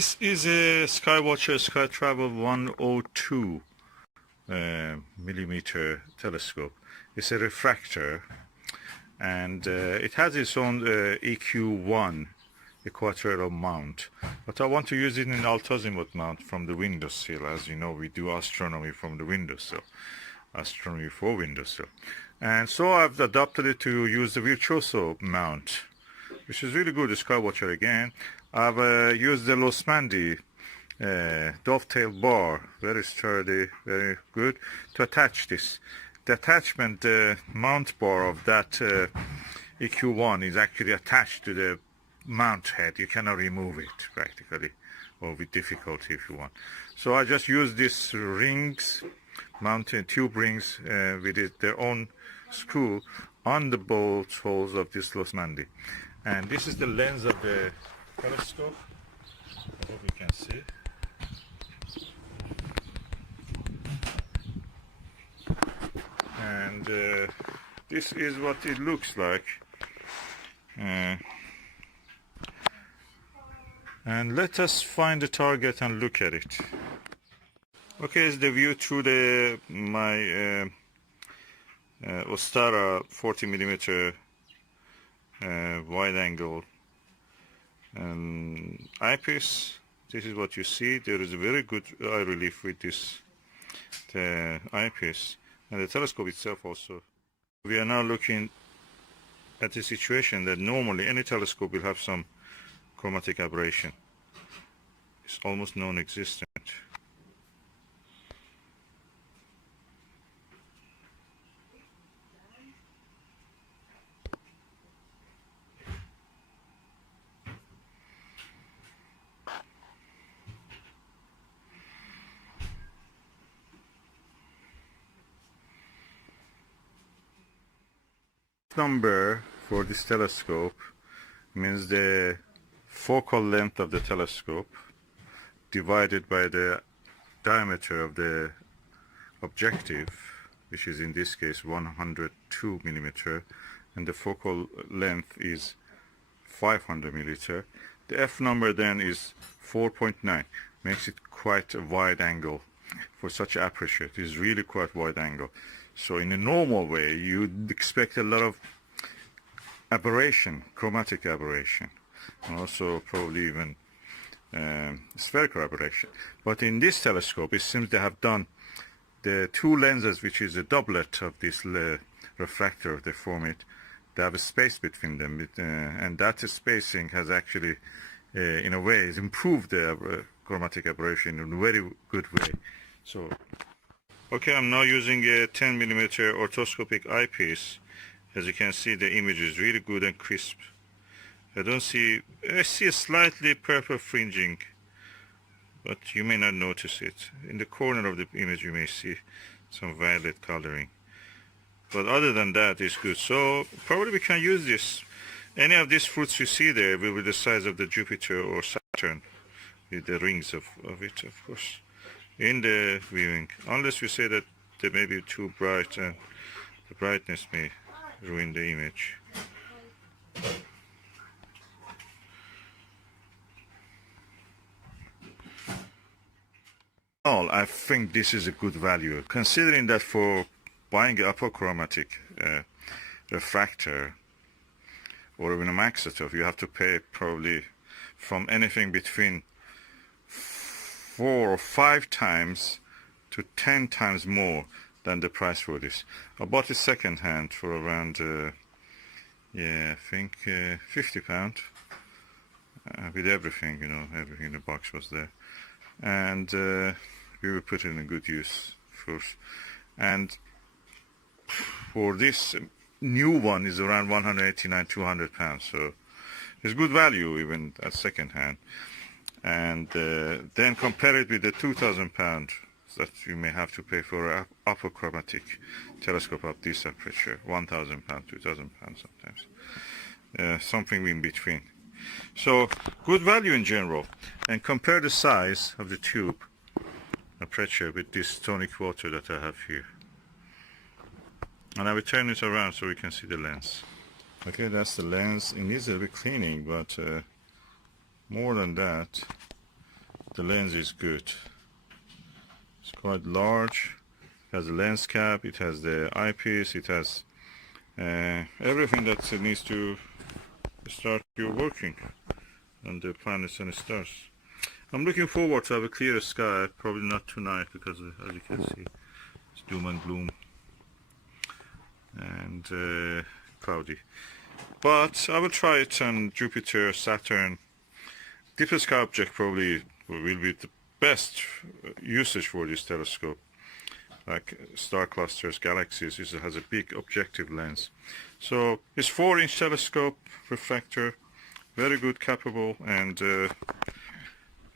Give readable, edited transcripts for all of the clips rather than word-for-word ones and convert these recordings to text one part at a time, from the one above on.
This is a SkyWatcher Startravel 102 millimeter telescope. It's a refractor, and it has its own EQ1 equatorial mount, but I want to use it in altazimuth mount from the windowsill. As you know, we do astronomy from the windowsill, astronomy for windowsill, and so I've adopted it to use the virtuoso mount, which is really good. The SkyWatcher again. I've used the Losmandy dovetail bar, very sturdy, very good, to attach this. The attachment mount bar of that EQ1 is actually attached to the mount head. You cannot remove it practically, or with difficulty if you want. So I just use these rings, mounted tube rings with their own screw on the bolt holes of this Losmandy. And this is the lens of the telescope. I hope you can see. And this is what it looks like. And let us find the target and look at it. Okay, it's the view through my Ostara 40 millimeter wide angle eyepiece. This is what you see. There is a very good eye relief with this eyepiece, and the telescope itself also. We are now looking at the situation that normally any telescope will have some chromatic aberration. It's almost non-existent. Number for this telescope means the focal length of the telescope divided by the diameter of the objective, which is in this case 102 millimeter, and the focal length is 500 millimeter. The F number then is 4.9, makes it quite a wide angle for such aperture. It is really quite wide angle. So in a normal way, you'd expect a lot of aberration, chromatic aberration, and also probably even spherical aberration. But in this telescope, it seems they have done the two lenses, which is a doublet of this refractor, they form it. They have a space between them, and that spacing has actually, in a way, has improved the chromatic aberration in a very good way. So. Okay, I'm now using a 10 millimeter orthoscopic eyepiece. As you can see, the image is really good and crisp. I see a slightly purple fringing, but you may not notice it. In the corner of the image you may see some violet coloring. But other than that, it's good. So probably we can use this. Any of these fruits you see there will be the size of the Jupiter or Saturn, with the rings of it, of course, in the viewing, unless we say that they may be too bright and the brightness may ruin the image. I think this is a good value, considering that for buying an apochromatic refractor or even a maxitoph, you have to pay probably from anything between 4 or 5 times to 10 times more than the price for this. I bought it second hand for around I think £50 with everything, you know, everything in the box was there, and we will put it in good use first. And for this new one is around 189, 200 pounds, so it's good value even at second hand. And then compare it with the 2,000 pounds that you may have to pay for an apochromatic telescope of this aperture, 1,000 pounds, 2,000 pounds sometimes, something in between. So good value in general. And compare the size of the tube aperture with this tonic water that I have here. And I will turn it around so we can see the lens. Okay, that's the lens. It needs a bit cleaning, but more than that, the lens is good. It's quite large. It has a lens cap, it has the eyepiece, it has everything that needs to start your working on the planets and stars. I'm looking forward to have a clear sky, probably not tonight because as you can see it's doom and gloom and cloudy. But I will try it on Jupiter, Saturn. Deep sky object probably will be the best usage for this telescope. Like star clusters, galaxies, it has a big objective lens. So it's 4-inch telescope, refractor, very good, capable, and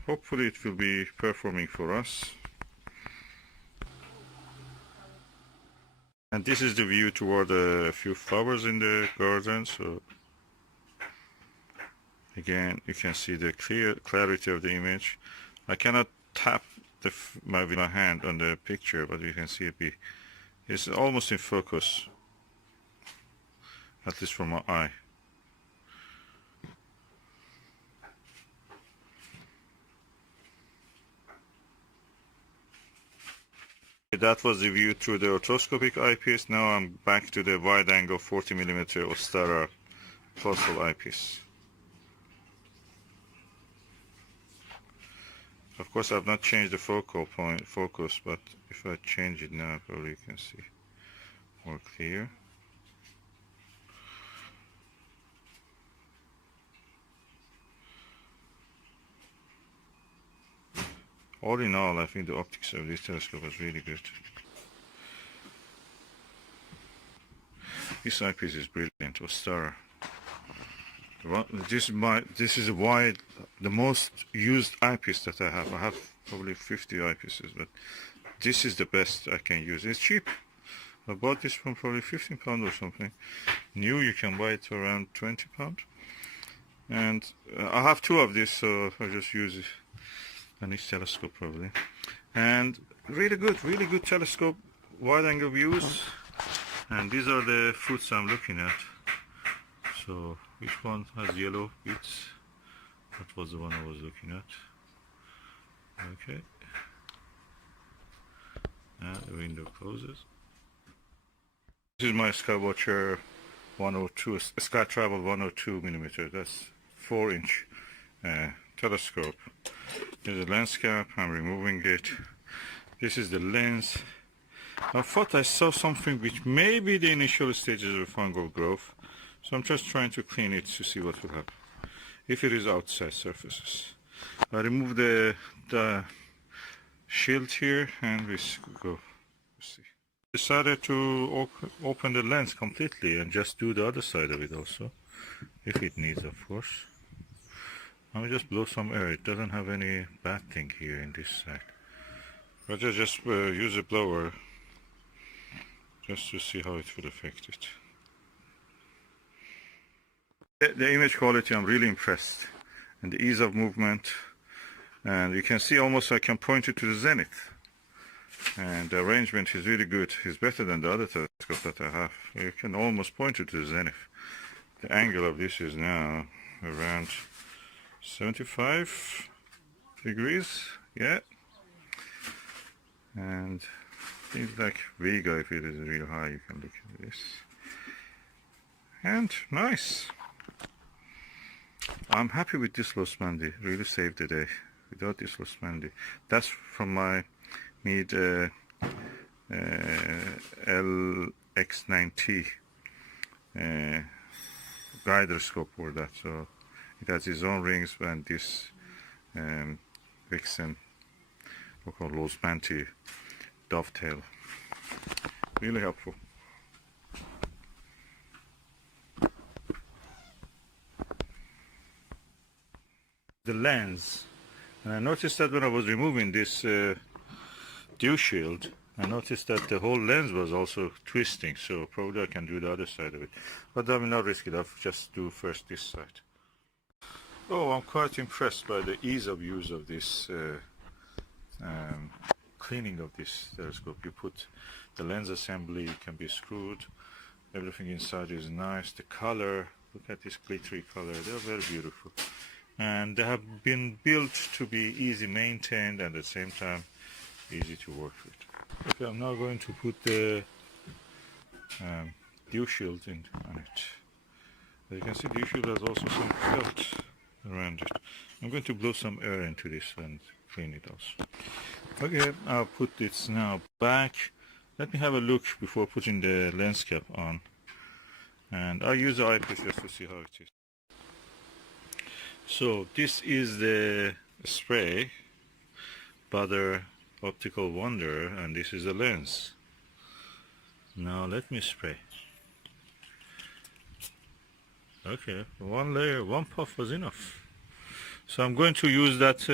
hopefully it will be performing for us. And this is the view toward a few flowers in the garden. So again, you can see the clarity of the image. I cannot tap my hand on the picture, but you can see it's almost in focus, at least from my eye. That was the view through the orthoscopic eyepiece. Now I'm back to the wide angle 40mm Ostara fossil eyepiece. Of course, I've not changed the focus, but if I change it now, probably you can see more clear. All in all, I think the optics of this telescope was really good. This eyepiece is brilliant, Ostara. This is the most used eyepiece that I have. I have probably 50 eyepieces, but this is the best I can use. It's cheap. I bought this from probably £15 or something. New, you can buy it for around £20. And I have 2 of these, so I just use it on each telescope probably. And really good telescope, wide angle views. And these are the fruits I'm looking at. So which one has yellow bits? That was the one I was looking at. Okay. And the window closes. This is my SkyWatcher 102, Startravel 102mm. That's 4-inch telescope. There's a lens cap. I'm removing it. This is the lens. I thought I saw something which may be the initial stages of fungal growth. So I'm just trying to clean it to see what will happen if it is outside surfaces. I remove the shield here and we go. See. Decided to open the lens completely and just do the other side of it also, if it needs, of course. Let me just blow some air. It doesn't have any bad thing here in this side. But I just use a blower just to see how it will affect it. The image quality, I'm really impressed, and the ease of movement, and you can see almost I can point it to the zenith, and the arrangement is really good. It's better than the other telescope that I have. You can almost point it to the zenith. The angle of this is now around 75 degrees, yeah, and things like Vega, if it is real high, you can look at this, and nice. I'm happy with this Losmandy, really saved the day. Without this Losmandy, that's from my Meade LX9T guider scope for that. So it has its own rings, and this Vixen, we call Losmandy dovetail. Really helpful. The lens, and I noticed that when I was removing this dew shield, I noticed that the whole lens was also twisting, so probably I can do the other side of it, but I will not risk it. I'll just do first this side. Oh, I'm quite impressed by the ease of use of this cleaning of this telescope. You put the lens assembly, it can be screwed, everything inside is nice. The color, look at this glittery color, they're very beautiful. and they have been built to be easy maintained and at the same time easy to work with. Okay, I'm now going to put the dew shield on it. As you can see, dew shield has also some felt around it. I'm going to blow some air into this and clean it also. Okay, I'll put this now back. Let me have a look before putting the lens cap on, and I'll use the eyepiece just to see how it is. So this is the spray, Butter Optical Wonder, and this is the lens. Now let me spray. Okay, one layer, one puff was enough. So I'm going to use that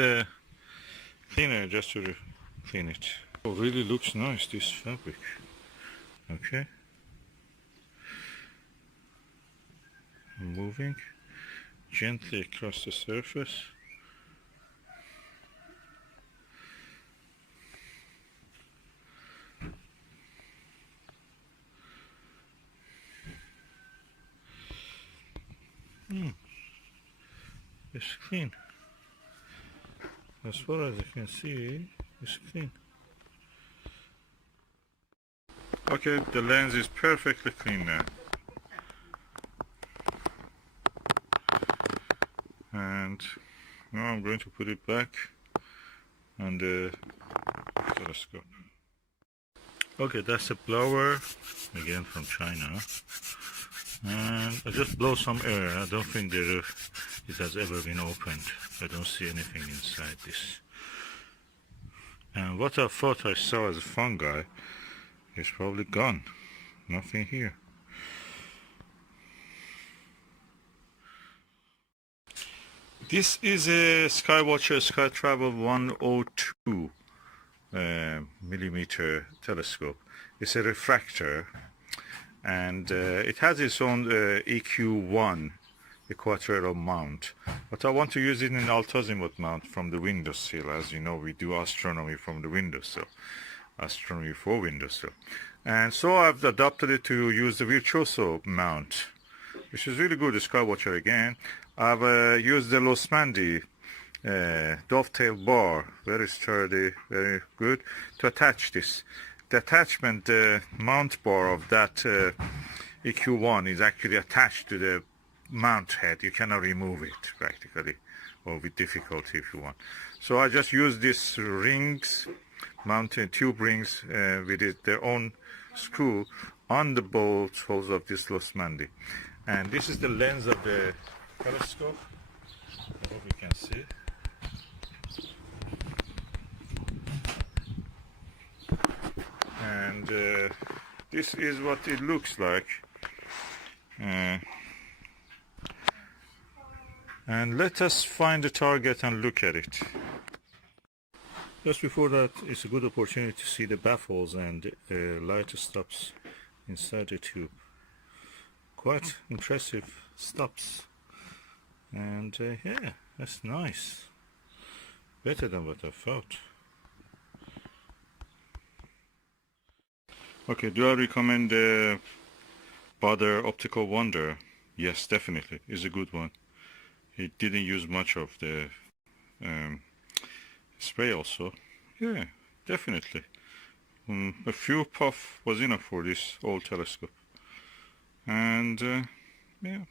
cleaner just to clean it. Oh, really looks nice, this fabric. Okay. I'm moving gently across the surface. It's clean. As far as I can see, it's clean. Okay, the lens is perfectly clean now. And now I'm going to put it back on the telescope. Okay, that's a blower, again from China. And I just blow some air. I don't think it has ever been opened. I don't see anything inside this. And what I thought I saw as a fungi is probably gone. Nothing here. This is a SkyWatcher Startravel 102 millimeter telescope. It's a refractor, and it has its own EQ1 equatorial mount, but I want to use it in alt-azimuth mount from the windowsill. As you know, we do astronomy from the windowsill, astronomy for windowsill, and so I've adopted it to use the virtuoso mount, which is really good. The SkyWatcher again. I've used the Losmandy dovetail bar, very sturdy, very good, to attach this. The attachment mount bar of that EQ1 is actually attached to the mount head. You cannot remove it practically, or with difficulty if you want. So I just use these rings, mounted tube rings with their own screw on the bolt holes of this Losmandy. And this is the lens of the telescope. I hope you can see. And this is what it looks like. And let us find the target and look at it. Just before that, it's a good opportunity to see the baffles and light stops inside the tube. Quite impressive stops. And yeah, that's nice. Better than what I thought. Okay, do I recommend the Butter Optical Wonder? Yes, definitely. It's a good one. It didn't use much of the spray also. Yeah, definitely. A few puff was enough for this old telescope. And yeah.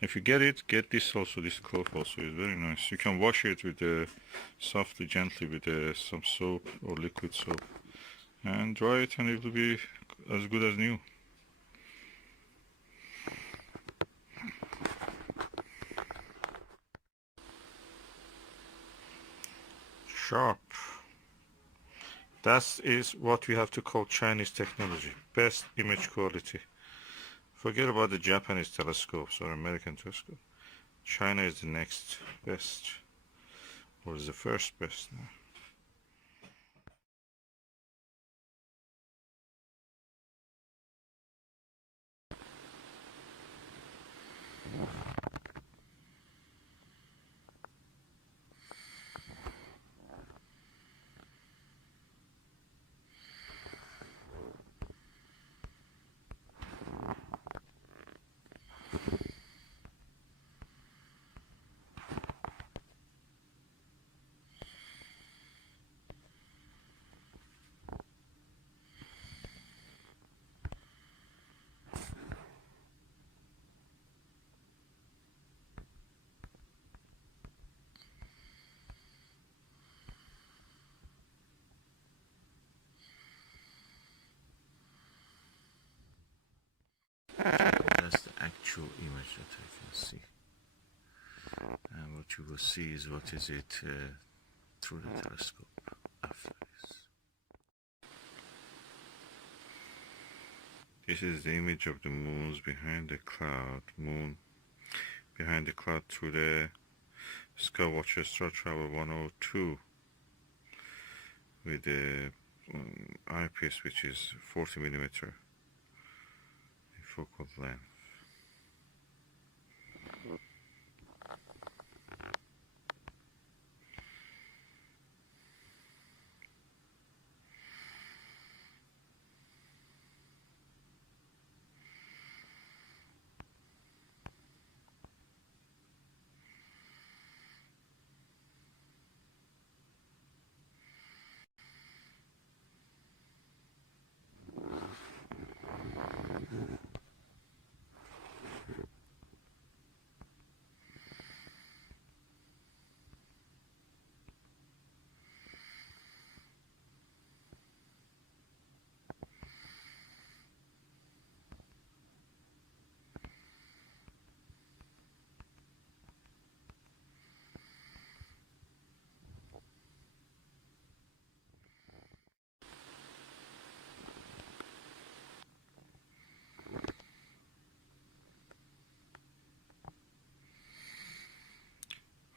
If you get this also, this cloth also is very nice. You can wash it with softly, gently with some soap or liquid soap, and dry it, and it will be as good as new. Sharp. That is what we have to call Chinese technology. Best image quality. Forget about the Japanese telescopes or American telescope. China is the next best, or is the first best now. actual image that I can see. And what you will see is what is it through the telescope after this. This is the image of the moons behind the cloud, moon behind the cloud through the SkyWatcher Startravel 102 with the eyepiece, which is 40mm focal length.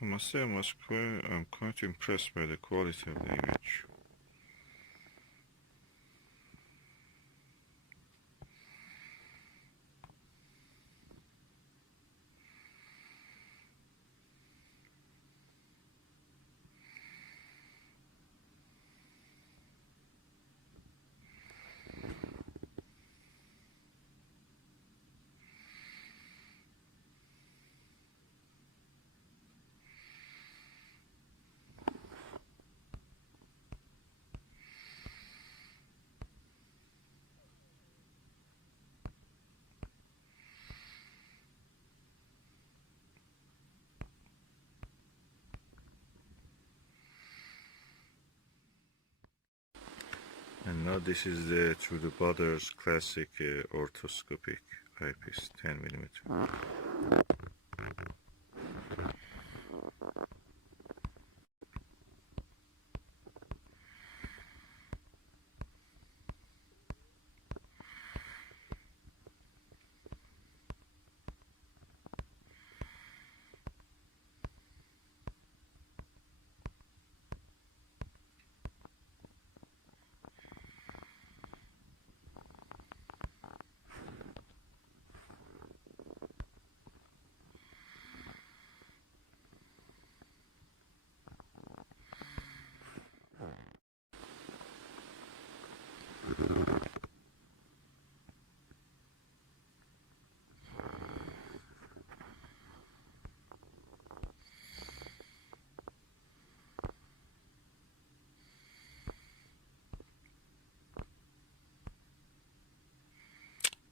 I must say I'm quite impressed by the quality of the image. And now this is the through the Botter's classic orthoscopic eyepiece, 10mm.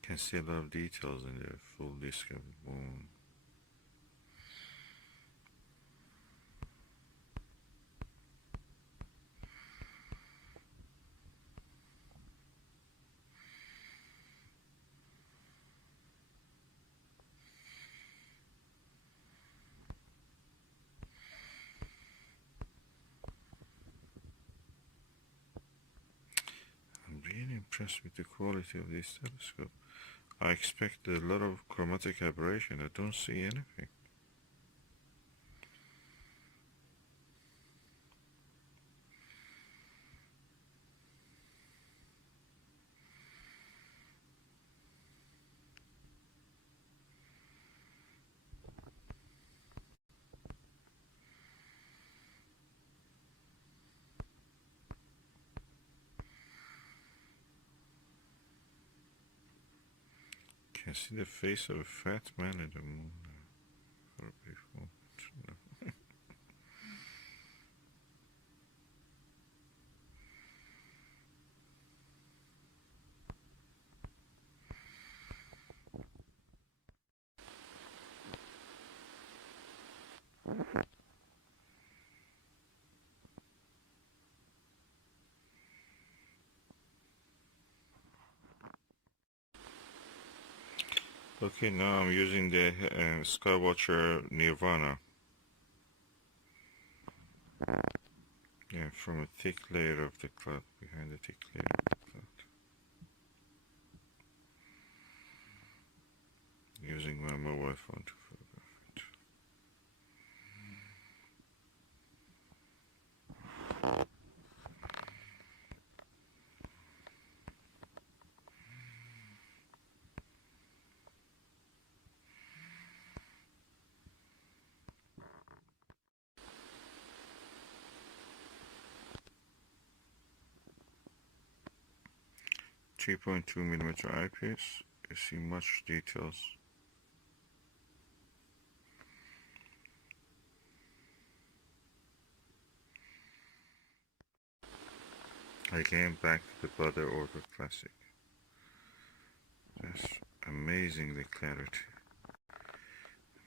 Can see a lot of details in the full disk of the moon. I'm really impressed with the quality of this telescope. I expected a lot of chromatic aberration. I don't see anything. Can see the face of a fat man in the moon for a brief moment. No. Okay, now I'm using the SkyWatcher Nirvana. Yeah, from a thick layer of the cloud, behind the thick layer of the cloud. Using my mobile phone to photograph it. 3.2mm eyepiece. You see much details. Again, back to the Butter Order Classic. That's amazingly clarity.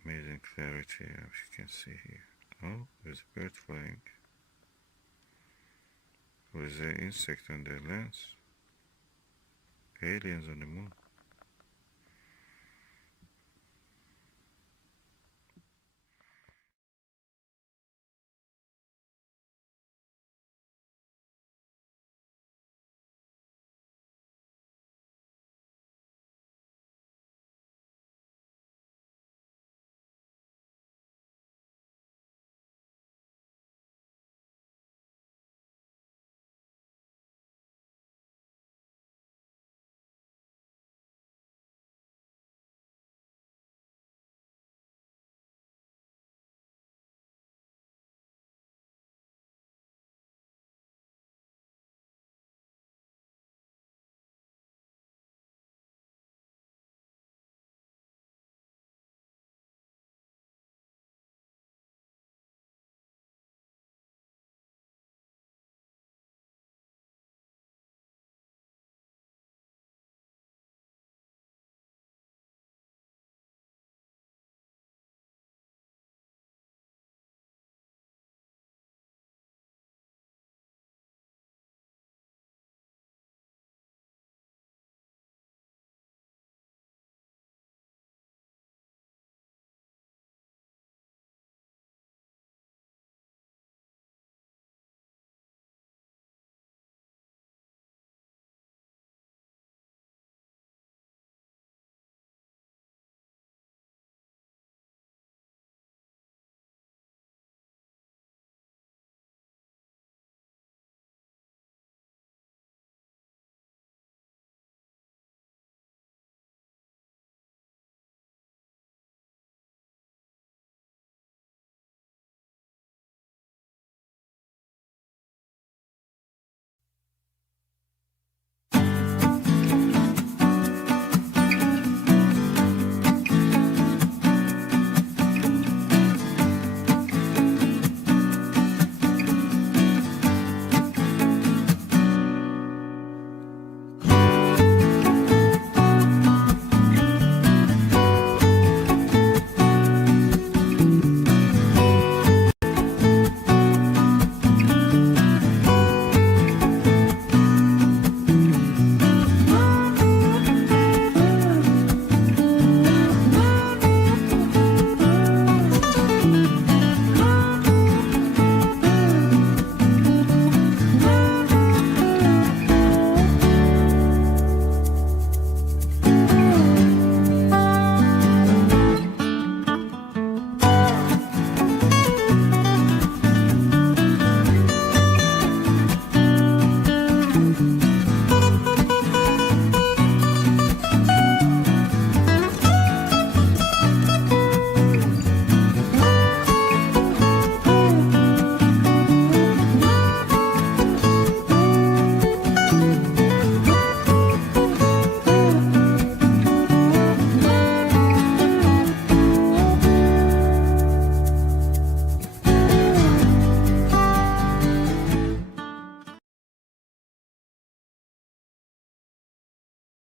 Amazing clarity, as you can see here. Oh, there's a bird flying. What is the insect on the lens? Aliens on the moon.